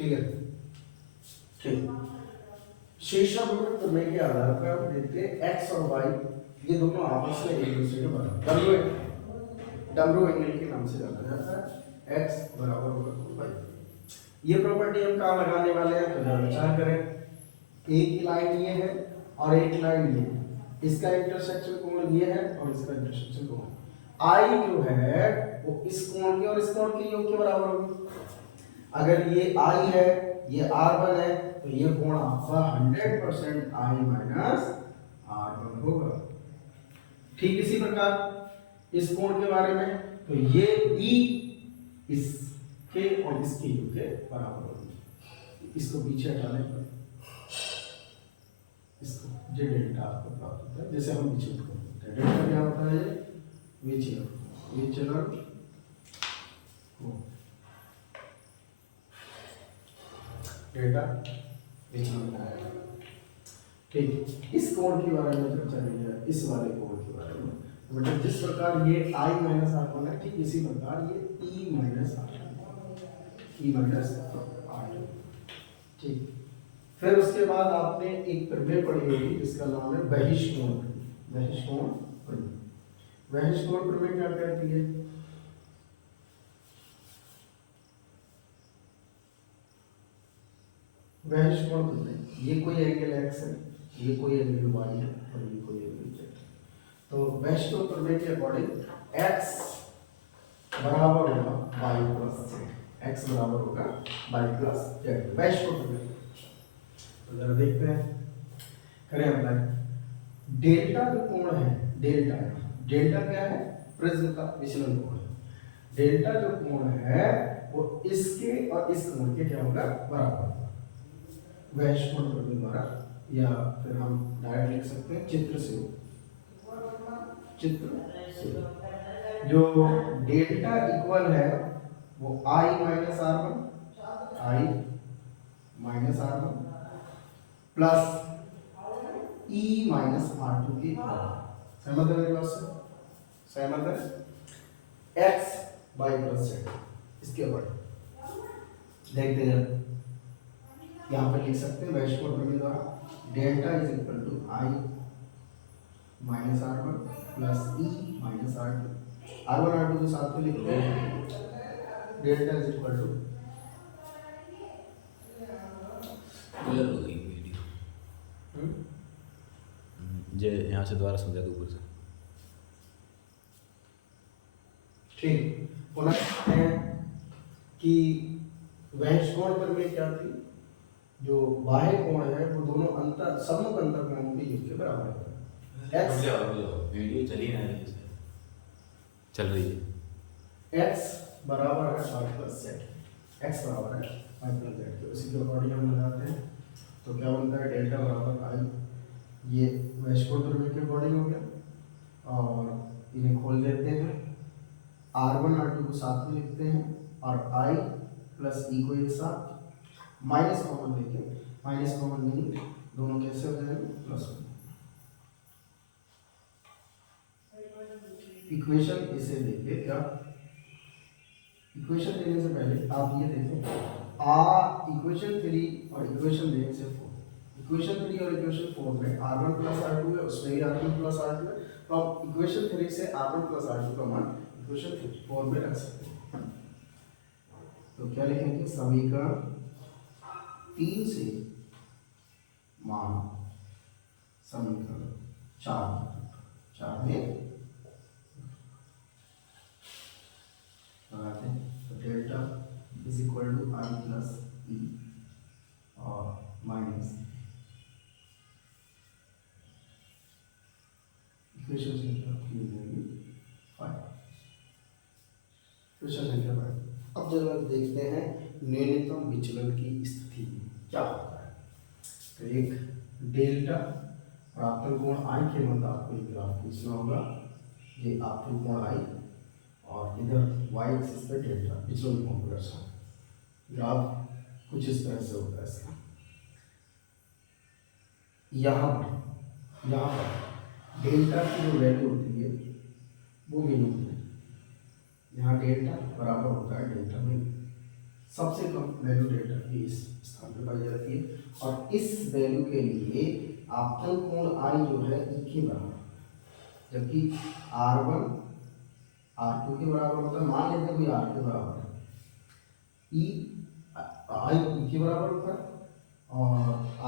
ठीक है, ठीक। शीर्षक प्रमेय के आधार पर हम देखते हैं एक्स और वाई ये दोनों आपस में एक दूसरे के बराबर डब्ल्यू एंगल के नाम से जाना जाता है। एक्स बराबर होगा वाई। ये प्रॉपर्टी हम कहाँ लगाने वाले हैं तो जरा विचार करें। एक ही लाइन ये है और एक लाइन ये है, इसका इंटरसेक्शन कोण ये है और इसका इंटरसेक्शन कोण आई जो है वो इस कोण के और इस कोण के योग के बराबर होगी। अगर ये आई है ये R1 है तो ये कोण आपका 100% I माइनस R1 होगा। ठीक इसी प्रकार इस कोण के बारे में तो ये E इसके और इसके योग के बराबर होगी। इसको पीछे हटाने पर इसको जे डेल्टा आपको प्राप्त होता है, जैसे हम पीछे करते हैं। डेल्टा क्या होता है? विचलन डेल्टा विचलन। ठीक, इस कोण के बारे में चर्चा की है, इस वाले कोण के बारे में। मतलब जिस प्रकार ये I माइनस R1 है ठीक इसी प्रकार ये E माइनस R2। ठीक, फिर उसके बाद आपने एक प्रमेय पढ़ी होगी जिसका नाम है बहिष्कोण प्रमेय। बहिष्कोण प्रमेय क्या कहती है? बहिष्कोण प्रमेय, ये कोई एंगल x है, ये कोई एंगल y है और ये कोई एंगल z है। तो बहिष्कोण प्रमेय के अकॉर्डिंग x बराबर होगा y प्लस z। x बराबर होगा y प्लस z। बहिष्कोण प्रमेय तो जरा देखते हैं, करें अप्लाई। डेल्टा जो कोण है, डेल्टा क्या है? प्रिज्म का विचलन कोण है। डेल्टा जो कोण है वो इसके और इस कोण के क्या होगा? बराबर। बहिष्कोण प्रमेय द्वारा, या फिर हम डायरेक्ट लिख सकते हैं चित्र से जो डेल्टा इक्वल है वो I minus R1 plus E minus R2 की सहमत है मेरी बात से? सहमत है? X y प्लस Z इसके ऊपर देखते हैं, यहाँ पर लिख सकते हैं बहिष्कोण प्रमेय द्वारा delta is equal to I minus R1 plus E minus R1 R2 को साथ में लिखते हैं। Delta is equal to clear हो गई वीडियो जे यहाँ से दोबारा समझा दो ऊपर से। ठीक, पुनः कहते हैं कि बहिष्कोण प्रमेय क्या थी? जो बाह्य कोण है वो दोनों अंतर सम्मुख अंतर कोणों के योग के बराबर है। x वीडियो चली ना रही है, चल रही है। x बराबर है y प्लस z। x बराबर है y प्लस z, तो इसी के अकॉर्डिंग हम लगाते हैं तो क्या बनता है? डेल्टा बराबर I, ये बहिष्कोण प्रमेय के अकॉर्डिंग हो गया। और इन्हें खोल देते हैं, R1 R2 को साथ में लिखते हैं और I प्लस E को एक साथ माइनस कॉमन लेके, माइनस कॉमन नहीं, दोनों कैसे हो जाएंगे? प्लस हो। इक्वेशन इसे देखिए, क्या इक्वेशन देने से पहले आप ये देखें इक्वेशन 3 और इक्वेशन देने से 4, इक्वेशन 3 और इक्वेशन 4 में R1 प्लस R2 है, उसमें ही R2 प्लस R2 है, तो आप इक्वेशन 3 से R1 प्लस R2 का मान इक्वेशन 4 में रख सकते हैं। तो क्या लिखेंगे? समीकरण 3 से मान समीकरण 4 में लगाते हैं तो delta is equal to I plus E और माइनस इक्वेशन संख्या 5। इक्वेशन संख्या 5। अब जब हम देखते हैं न्यूनतम विचलन की स्थिति में क्या होता है, तो एक डेल्टा और आपतन कोण I के मध्य आपको एक ग्राफ खींचना होगा। ये आपतन कोण I और इधर y एक्सिस पे डेल्टा विचलन कोण को दर्शाएं। ग्राफ कुछ इस तरह से होता है इसका। यहाँ पर डेल्टा की जो वैल्यू होती है वो मिनिमम है। यहाँ डेल्टा बराबर होता है डेल्टा में सबसे कम वैल्यू डेल्टा की इस स्थान पे पाई जाती है, और इस वैल्यू के लिए आपतन कोण आई जो है ई के बराबर, जबकि R1 R2 के बराबर होता है। मान लेते हैं कोई R के बराबर है, ई आई ई के बराबर होता है, और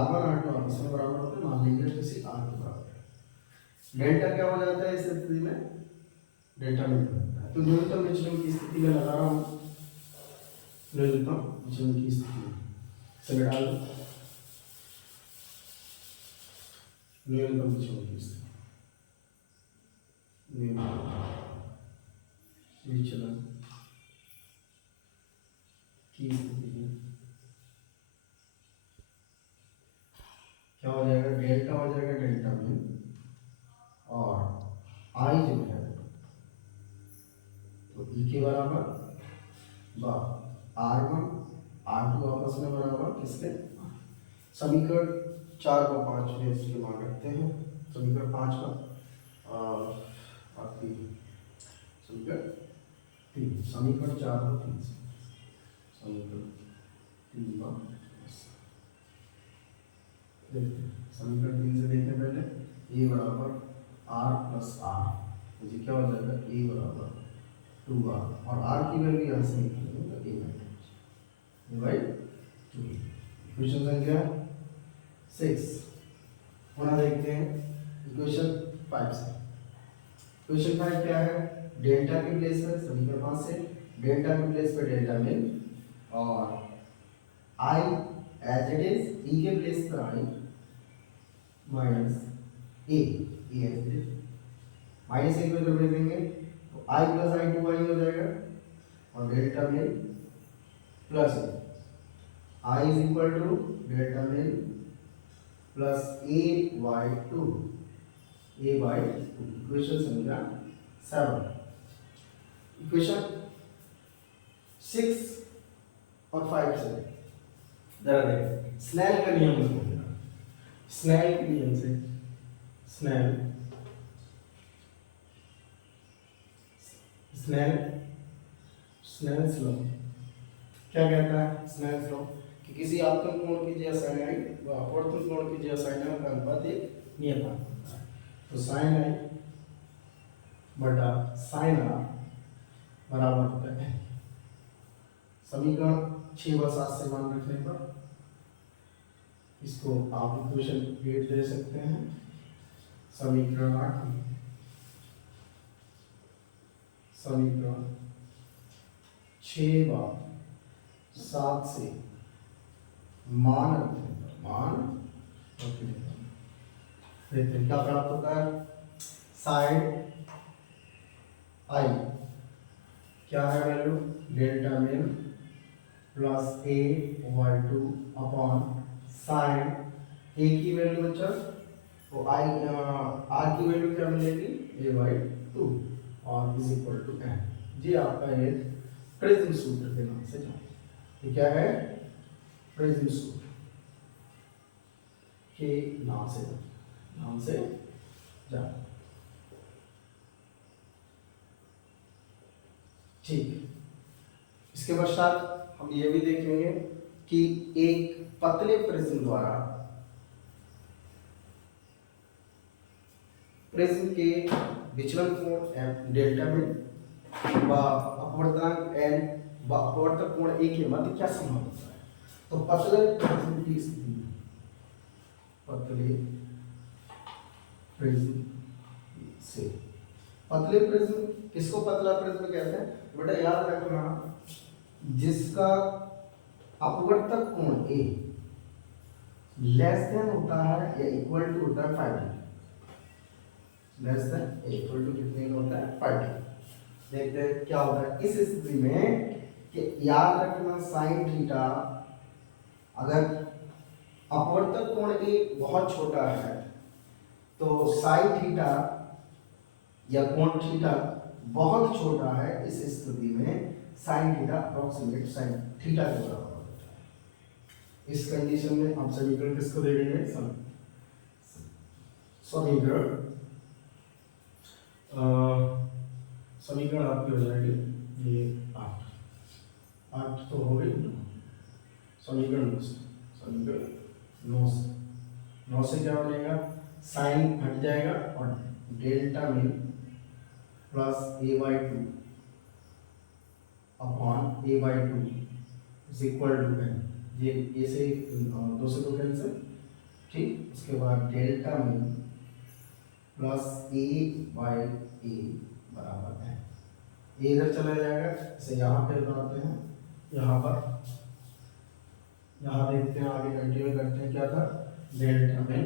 R1 R2 आपस में बराबर होते हैं। मान लेंगे किसी R के बराबर है, डेल्टा क्या हो जाता है इस स्थिति में, डेल्टा मिल जाता है। तो न्यूनतम विचलन की स्थिति में लगा रहा हूँ, न्यूनतम विचलन की स्थिति से डाल दो, न्यूनतम विचलन की स्थिति, न्यूनतम विचलन की स्थिति में क्या हो जाएगा, डेल्टा हो जाएगा डेल्टा में, और आई जो है तो ई के बराबर बा R1 R2 आपस में बराबर किसके, समीकरण 4 व 5 में इसके मान रखते हैं। समीकरण 5 का आपकी समीकरण 3, समीकरण 4 व 3 से, समीकरण 3 व देखते हैं। समीकरण 3 से देखते हैं पहले, ए बराबर R प्लस आर, तो ये क्या हो जाएगा, ए बराबर 2R, और R की वैल्यू यहाँ से निकालेंगे तो ए बाई 2। इक्वेशन संख्या 6 पुनः देखते हैं इक्वेशन 5 से। इक्वेशन 5 क्या है, डेल्टा के प्लेस पे समीकरण 5 से डेल्टा के प्लेस पे डेल्टा मिल, और i as it is, e के प्लेस पर i minus A as it is, minus A को इधर भेज देंगे तो आई प्लस आई 2 आई हो जाएगा, और delta mill plus I is equal to delta mill plus A by 2, A by 2। Equation संख्या 7। इक्वेशन 6 और 5 से जरा देखें, स्नेल का नियम देखो, स्नेल के नियम से, स्नेल स्नेल स्नेल्स लॉ क्या कहता है, स्नेल्स लॉ कि किसी आपतन कोण की जो sin i व अपवर्तन कोण की जो sin r का अनुपात एक नियतांक होता है। तो sin i बटा sin r बराबर होता है, समीकरण 6 व 7 से मान रखने पर इसको आप इक्वेशन 8 दे सकते हैं। समीकरण 8 में समीकरण 6 व 7 से मान रखने पर देखते हैं क्या प्राप्त होता है। साइड आई क्या है value, delta mill plus A by 2 upon sine A की वैल्यू बच्चा, तो आई आर की वैल्यू क्या मिलेगी, ए बाई 2, और इज इक्वल टू एन। जी आपका ये प्रिज्म सूत्र के नाम से जाना, ये क्या है, प्रिज्म सूत्र के नाम से जाना। ठीक, इसके पश्चात हम ये भी देखेंगे कि एक पतले प्रिज्म द्वारा प्रिज्म के विचलन कोण डेल्टा में व अपवर्तनांक n व अपवर्तक कोण a के मध्य क्या संबंध होता है। तो पतले प्रिज्म की स्थिति में, पतले प्रिज्म से, पतले प्रिज्म किसको पतला प्रिज्म कहते हैं बेटा, याद रखना, जिसका अपवर्तक कोण a लेस देन होता है या इक्वल टू होता है 5 degree, less than equal to कितने का होता है 5 डिग्री। देखते हैं क्या होता है इस स्थिति में, कि याद रखना साइन थीटा, अगर अपवर्तक कोण a बहुत छोटा है तो साइन थीटा या कोण थीटा बहुत छोटा है, इस स्थिति में sine theta approximate sine theta के बराबर होता है। इस कंडीशन में हम समीकरण किसको दे देंगे, समीकरण आपकी हो जाएगी ये 8। 8 तो हो गई ना। समीकरण 9 से 9 से क्या बनेगा, साइन हट जाएगा और डेल्टा में plus A by two upon A by two is equal to N. ये से 2 से 2 कैंसिल, ठीक। उसके बाद डेल्टा में प्लस ए बाई ए बराबर है, ए इधर चला जाएगा, इसे यहाँ पे बनाते हैं। यहाँ पर यहाँ देखते हैं, आगे कंटिन्यू करते हैं। क्या था, डेल्टा में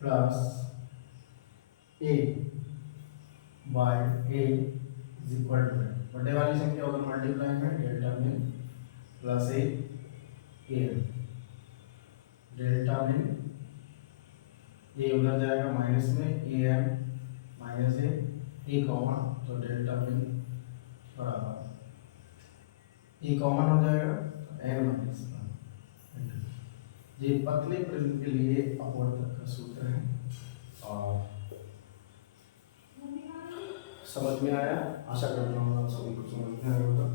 plus A by A is equal to N. बड़े वाली संख्या उधर मल्टीप्लाई में, डेल्टा में प्लस ए एन, डेल्टा में ए उधर जाएगा माइनस में, A N minus A common, तो डेल्टा में बराबर ए कॉमन हो जाएगा, एन माइनस वन। ये पतले प्रिज्म के लिए अपवर्तक का सूत्र है और समझ में आया, आशा करता हूँ आप सभी को समझ में आया होगा।